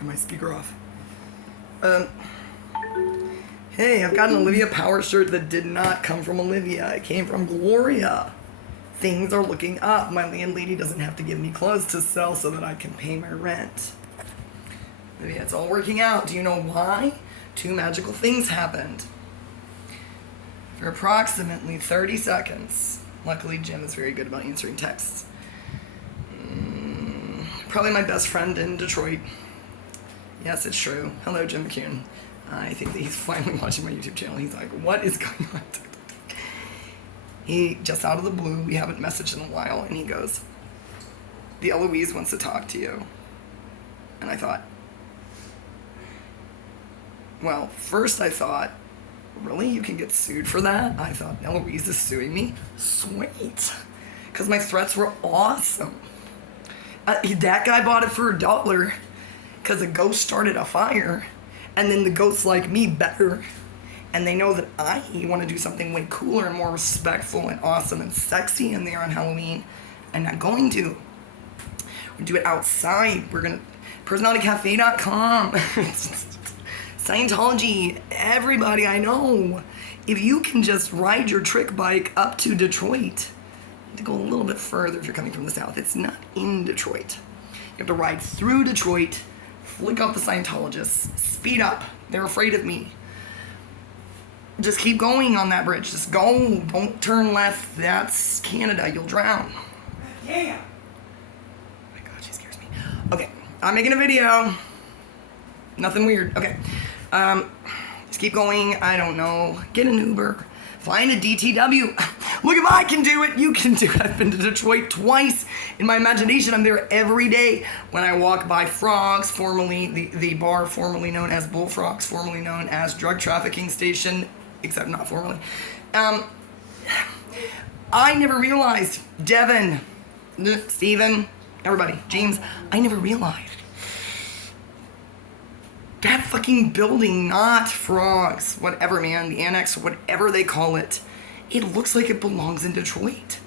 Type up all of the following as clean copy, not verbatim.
Turn my speaker off. Hey, I've got an Olivia Power shirt that did not come from Olivia. It came from Gloria. Things are looking up. My landlady doesn't have to give me clothes to sell so that I can pay my rent. Maybe it's all working out. Do you know why? 2 magical things happened. For approximately 30 seconds. Luckily, Jim is very good about answering texts. Probably my best friend in Detroit. Yes, it's true. Hello, Jim McCune. I think that he's finally watching my YouTube channel. He's like, what is going on? He, just out of the blue, we haven't messaged in a while, and he goes, the Eloise wants to talk to you. And I thought, well, first I thought, really? You can get sued for that? I thought, Eloise is suing me? Sweet. Because my threats were awesome. That guy bought it for $1 because a ghost started a fire, and then the ghosts like me better, and they know that I want to do something way cooler and more respectful and awesome and sexy in there on Halloween. I'm not going to. We'll do it outside. We're gonna personalitycafe.com. Scientology, everybody I know. If you can just ride your trick bike up to Detroit, to go a little bit further if you're coming from the south. It's not in Detroit. You have to ride through Detroit, flick off the Scientologists, speed up. They're afraid of me. Just keep going on that bridge. Just go. Don't turn left. That's Canada. You'll drown. Yeah. Oh my God, she scares me. Okay, I'm making a video. Nothing weird. Okay. Just keep going. I don't know. Get an Uber. Find a DTW. Look, if I can do it, you can do it. I've been to Detroit twice. In my imagination, I'm there every day. When I walk by Frogs, formerly the bar formerly known as Bullfrogs, formerly known as drug trafficking station, except not formerly. I never realized, Devin, Steven, everybody, James, I never realized that fucking building, not Frogs, whatever, man, the annex, whatever they call it, it looks like it belongs in Detroit.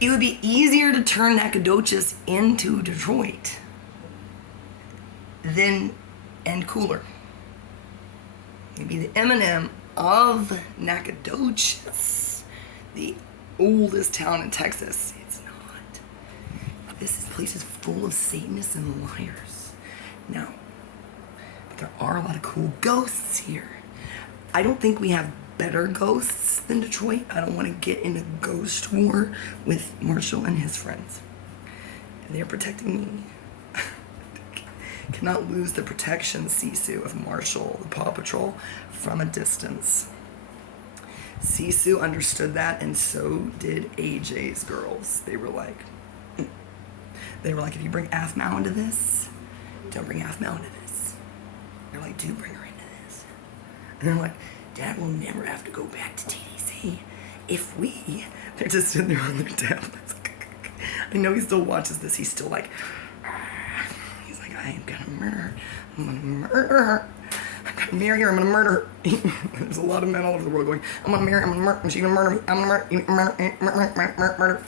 It would be easier to turn Nacogdoches into Detroit and cooler. Maybe the M&M of Nacogdoches, the oldest town in Texas. It's not. This place is full of Satanists and liars. Now, there are a lot of cool ghosts here. I don't think we have better ghosts than Detroit. I don't want to get in a ghost war with Marshall and his friends. They're protecting me. Cannot lose the protection, Sisu, of Marshall, the Paw Patrol, from a distance. Sisu understood that, and so did AJ's girls. They were like, if you bring Aphmau into this, don't bring Aphmau into this. They're like, do bring her into this. And they're like, Dad will never have to go back to TDC if we... They're just sitting there on their tablets. I know he still watches this. He's still like... He's like, I am gonna murder her. I'm gonna murder her. I'm gonna marry her. I'm gonna murder her. There's a lot of men all over the world going, I'm gonna marry her. I'm gonna murder her. She's gonna murder me. I'm gonna murder.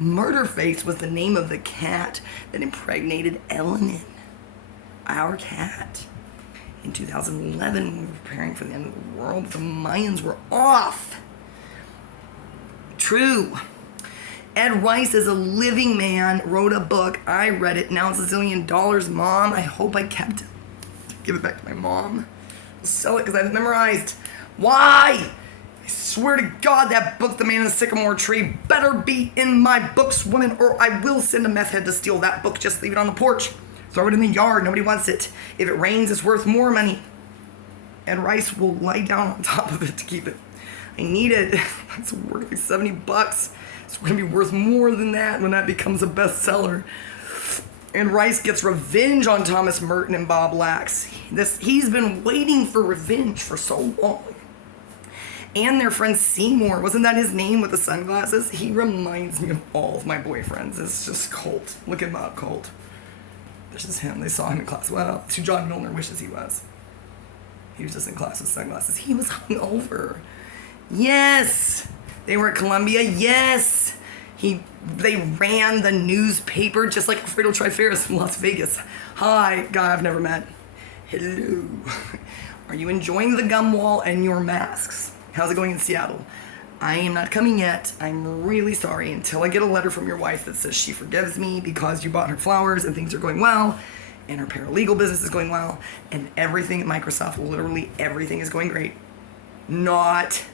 Murderface was the name of the cat that impregnated Elenin, our cat. In 2011, when we were preparing for the end of the world, the Mayans were off. True. Ed Rice is a living man, wrote a book. I read it. Now it's $1 zillion. Mom, I hope I kept it. Give it back to my mom. I'll sell it because I have it memorized. Why? I swear to God, that book, The Man in the Sycamore Tree, better be in my books, woman, or I will send a meth head to steal that book. Just leave it on the porch. Throw it in the yard. Nobody wants it. If it rains, it's worth more money. Ed Rice will lie down on top of it to keep it. I need it. It's worth like $70. It's going to be worth more than that when that becomes a bestseller. And Rice gets revenge on Thomas Merton and Bob Lax. He's been waiting for revenge for so long. And their friend Seymour, wasn't that his name with the sunglasses? He reminds me of all of my boyfriends. It's just Colt. Look him up, Colt. This is him. They saw him in class. Well, it's who John Milner wishes he was. He was just in class with sunglasses. He was hungover. Yes. They were at Columbia. Yes. They ran the newspaper just like Alfredo Triferis in Las Vegas. Hi, guy I've never met. Hello. Are you enjoying the gum wall and your masks? How's it going in Seattle? I am not coming yet. I'm really sorry until I get a letter from your wife that says she forgives me because you bought her flowers and things are going well and her paralegal business is going well and everything at Microsoft, literally everything is going great. Not,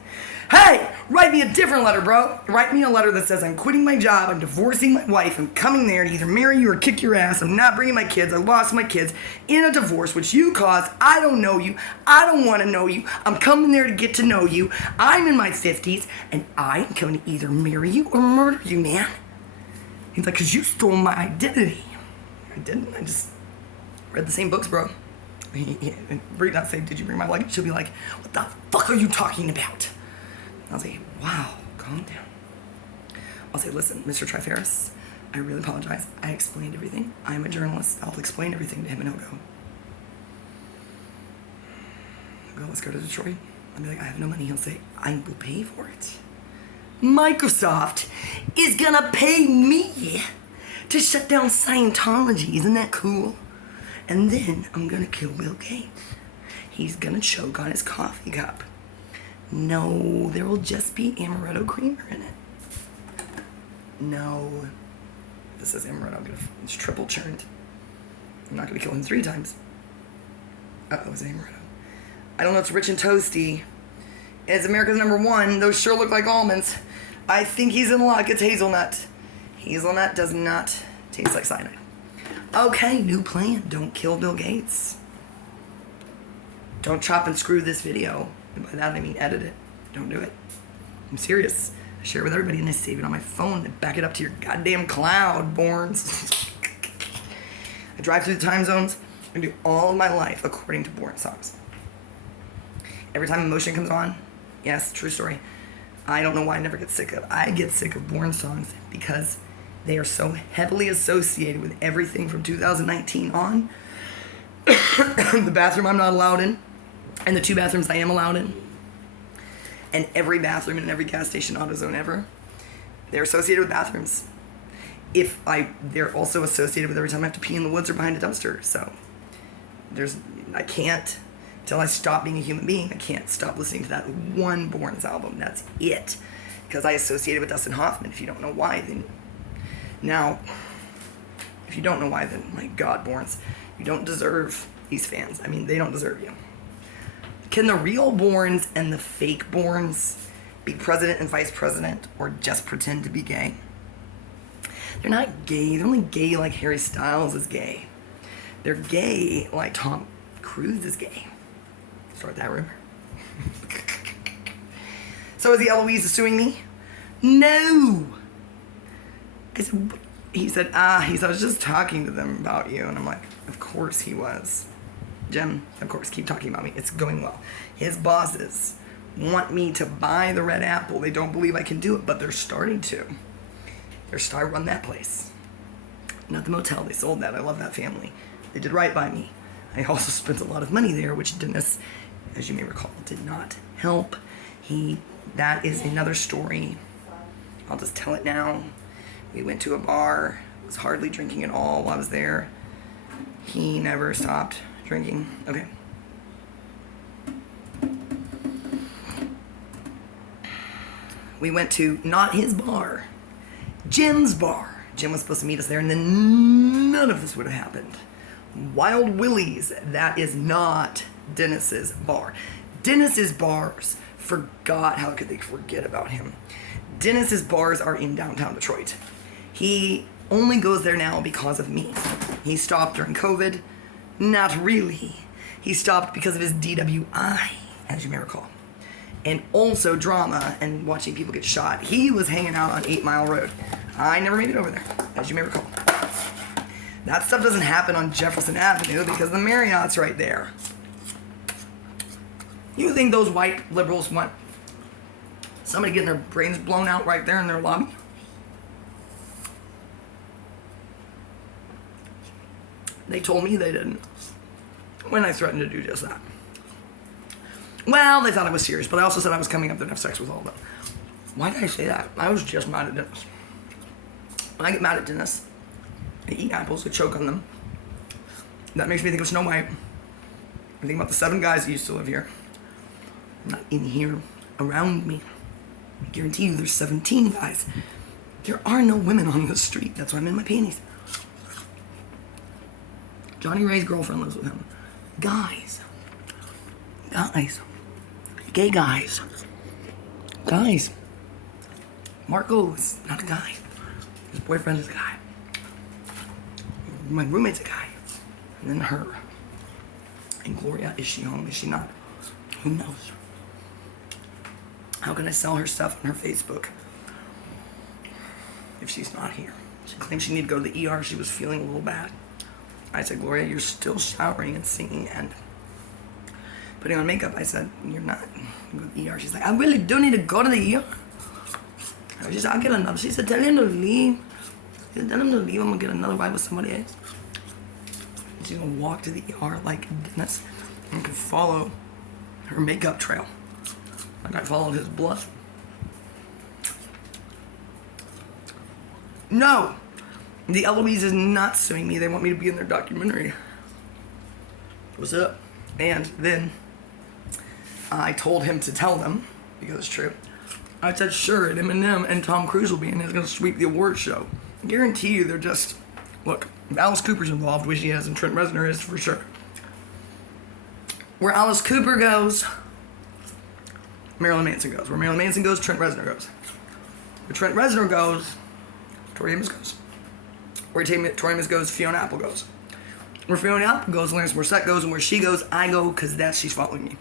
hey, write me a different letter, bro. Write me a letter that says I'm quitting my job, I'm divorcing my wife, I'm coming there to either marry you or kick your ass, I'm not bringing my kids, I lost my kids in a divorce, which you caused, I don't know you, I don't want to know you, I'm coming there to get to know you, I'm in my 50s, and I'm coming to either marry you or murder you, man. He's like, because you stole my identity. I didn't, I just read the same books, bro. Brie not say, did you bring my luggage? She'll be like, what the fuck are you talking about? I'll say, wow, calm down. I'll say, listen, Mr. Triferis, I really apologize. I explained everything. I'm a journalist. I'll explain everything to him and he'll go, let's go to Detroit. I'll be like, I have no money. He'll say, I will pay for it. Microsoft is gonna pay me to shut down Scientology. Isn't that cool? And then I'm gonna kill Bill Gates. He's gonna choke on his coffee cup. No, there will just be amaretto creamer in it. No. This is amaretto. It's triple churned. I'm not gonna kill him 3 times. Uh-oh, it's amaretto. I don't know, it's rich and toasty. It's America's #1. Those sure look like almonds. I think he's in luck. It's hazelnut. Hazelnut does not taste like cyanide. Okay, new plan. Don't kill Bill Gates. Don't chop and screw this video. And by that I mean edit it. Don't do it. I'm serious. I share it with everybody and I save it on my phone and back it up to your goddamn cloud, Borns. I drive through the time zones and do all of my life according to Born songs. Every time emotion comes on, yes, true story, I don't know why I never get sick of. I get sick of Born songs because they are so heavily associated with everything from 2019 on. The bathroom I'm not allowed in, and the 2 bathrooms I am allowed in, and every bathroom in every gas station AutoZone ever, they're associated with bathrooms. They're also associated with every time I have to pee in the woods or behind a dumpster. So I can't, until I stop being a human being, I can't stop listening to that one Borns album. That's it. Because I associated with Dustin Hoffman. If you don't know why, then now, if you don't know why, then my God, Borns, you don't deserve these fans. I mean, they don't deserve you. Can the real Borns and the fake Borns be president and vice president, or just pretend to be gay? They're not gay. They're only gay like Harry Styles is gay. They're gay like Tom Cruise is gay. Start that rumor. So is the Eloise suing me? No. He said, I was just talking to them about you. And I'm like, of course he was. Jim, of course, keep talking about me. It's going well. His bosses want me to buy the Red Apple. They don't believe I can do it, but they're starting to. They're starting to run that place. Not the motel. They sold that. I love that family. They did right by me. I also spent a lot of money there, which Dennis, as you may recall, did not help. That is another story. I'll just tell it now. We went to a bar. Was hardly drinking at all while I was there. He never stopped drinking. Okay. We went to not his bar, Jim's bar. Jim was supposed to meet us there, and then none of this would have happened. Wild Willie's, that is not Dennis's bar. Dennis's bars forgot. How could they forget about him? Dennis's bars are in downtown Detroit. He only goes there now because of me. He stopped during COVID. Not really. He stopped because of his DWI, as you may recall. And also drama and watching people get shot. He was hanging out on 8 Mile Road. I never made it over there, as you may recall. That stuff doesn't happen on Jefferson Avenue because the Marriott's right there. You think those white liberals want somebody getting their brains blown out right there in their lobby? They told me they didn't when I threatened to do just that. Well, they thought I was serious, but I also said I was coming up there to have sex with all of them. Why did I say that? I was just mad at Dennis. When I get mad at Dennis, I eat apples, I choke on them. That makes me think of Snow White. I think about the 7 guys that used to live here. Not in here, around me. I guarantee you there's 17 guys. There are no women on the street. That's why I'm in my panties. Johnny Ray's girlfriend lives with him. Guys. Gay guys. Marco is not a guy. His boyfriend is a guy. My roommate's a guy. And then her. And Gloria, is she home? Is she not? Who knows? How can I sell her stuff on her Facebook if she's not here? She claims she needed to go to the ER. She was feeling a little bad. I said, Gloria, you're still showering and singing and putting on makeup. I said, you're not. You go to the ER. She's like, I really do need to go to the ER. She said, I'll get another. She said, tell him to leave. She said, tell him to leave. I'm going to get another ride with somebody else. And she's going to walk to the ER like Dennis and could follow her makeup trail. Like I followed his blood. No! The Eloise is not suing me. They want me to be in their documentary. What's up? And then I told him to tell them, because it's true. I said, sure, Eminem and Tom Cruise will be in it. It's going to sweep the awards show. I guarantee you they're just... Look, if Alice Cooper's involved, which he is, and Trent Reznor is for sure. Where Alice Cooper goes, Marilyn Manson goes. Where Marilyn Manson goes, Trent Reznor goes. Where Trent Reznor goes, Tori Amos goes. Where Tori Amos goes, Fiona Apple goes. Where Fiona Apple goes, Alanis Morissette goes, and where she goes, I go, because she's following me.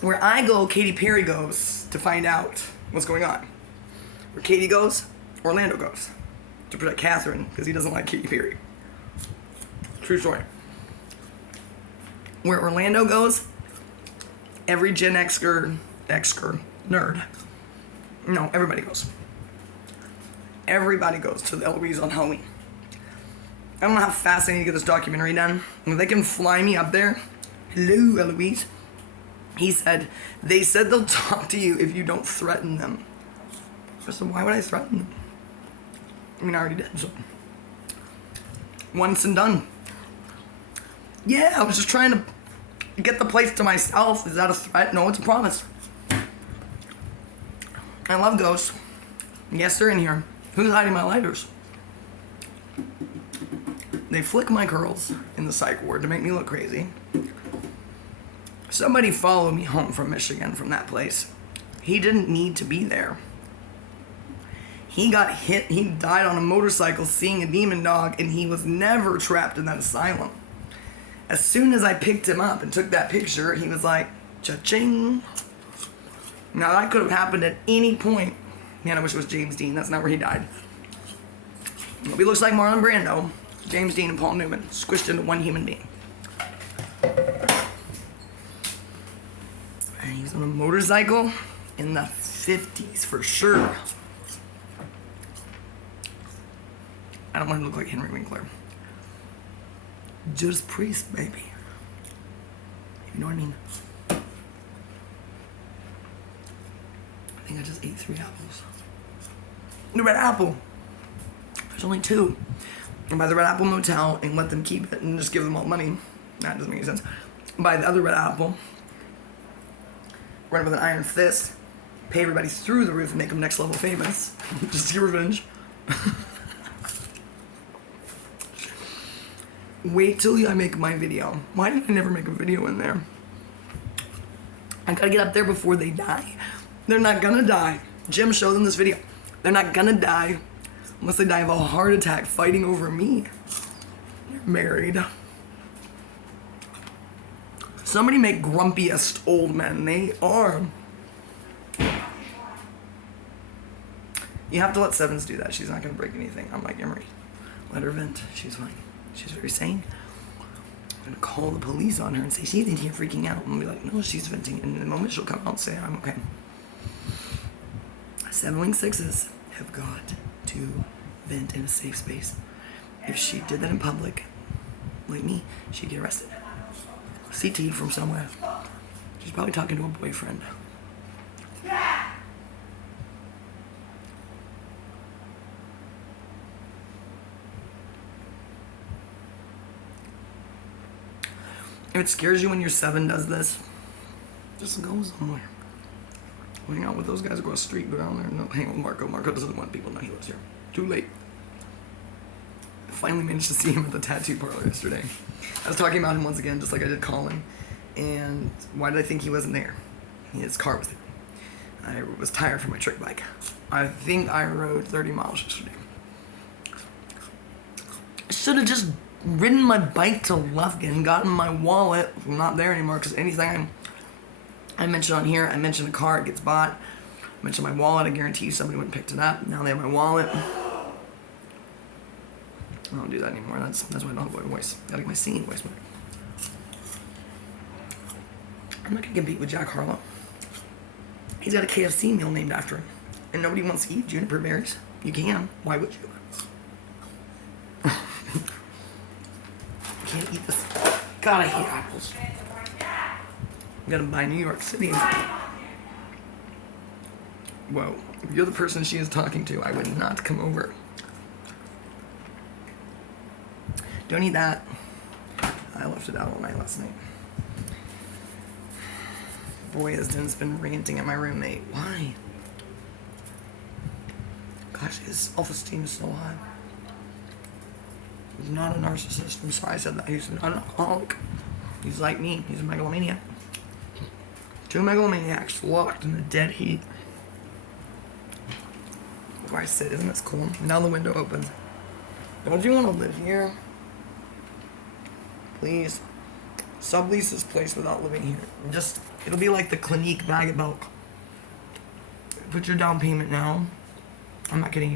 Where I go, Katy Perry goes to find out what's going on. Where Katy goes, Orlando goes to protect Catherine, because he doesn't like Katy Perry. True story. Where Orlando goes, every Gen Xer nerd. No, everybody goes. Everybody goes to the Eloise on Halloween. I don't know how fast I need to get this documentary done. If they can fly me up there, hello, Eloise. He said, they said they'll talk to you if you don't threaten them. I said, why would I threaten them? I mean, I already did, so. Once and done. Yeah, I was just trying to get the place to myself. Is that a threat? No, it's a promise. I love ghosts. Yes, they're in here. Who's hiding my lighters? They flick my curls in the psych ward to make me look crazy. Somebody followed me home from Michigan from that place. He didn't need to be there. He got hit. He died on a motorcycle seeing a demon dog, and he was never trapped in that asylum. As soon as I picked him up and took that picture, he was like, cha-ching. Now, that could have happened at any point. Man, I wish it was James Dean. That's not where he died. He looks like Marlon Brando, James Dean, and Paul Newman, squished into one human being. And he's on a motorcycle in the 50s for sure. I don't want him to look like Henry Winkler. Judas Priest, baby. You know what I mean? I think I just ate 3 apples. The Red Apple. There's only 2. And buy the Red Apple Motel and let them keep it and just give them all money. That doesn't make any sense. Buy the other Red Apple. Run it with an iron fist. Pay everybody through the roof and make them next level famous. Just to get revenge. Wait till I make my video. Why did I never make a video in there? I gotta get up there before they die. They're not gonna die. Jim showed them this video. They're not gonna die unless they die of a heart attack fighting over me. You're married. Somebody make grumpiest old men. They are. You have to let Sevens do that. She's not gonna break anything. I'm like Emery. Let her vent. She's fine. She's very sane. I'm gonna call the police on her and say she's in here freaking out. I'm gonna be like, no, she's venting. And in the moment she'll come out and say, I'm okay. 7-wing 6s have got to vent in a safe space. If she did that in public, like me, she'd get arrested. CT'd from somewhere. She's probably talking to a boyfriend. If it scares you when your 7 does this, just go somewhere. Hang out with those guys across the street. Go down there. No, hang out with Marco. Marco doesn't want people to know he lives here. Too late. I finally managed to see him at the tattoo parlor yesterday. I was talking about him once again, just like I did Colin. And why did I think he wasn't there? His car was there. I was tired from my trick bike. I think I rode 30 miles yesterday. I should have just ridden my bike to Lufkin, gotten my wallet. I'm not there anymore because anything I mention on here, I mention a car, it gets bought. I mention my wallet, I guarantee you somebody wouldn't picked it up. Now they have my wallet. I don't do that anymore. That's why I don't have a voice. I gotta get my singing voice back. I'm not gonna compete with Jack Harlow. He's got a KFC meal named after him. And nobody wants to eat juniper berries. You can. Why would you? You can't eat this. God, I hate apples. I'm gonna buy New York City. Whoa. If you're the person she is talking to, I would not come over. Don't eat that. I left it out all night last night. Boyasden's been ranting at my roommate. Why? Gosh, his self-esteem is so high. He's not a narcissist. I'm sorry I said that. He's not an alcoholic. He's like me. He's a megalomaniac. 2 megalomaniacs locked in a dead heat. Where I sit, isn't this cool? Now the window opens. Don't you want to live here? Please. Sublease this place without living here. It'll be like the Clinique bag at bulk. Put your down payment now. I'm not kidding you.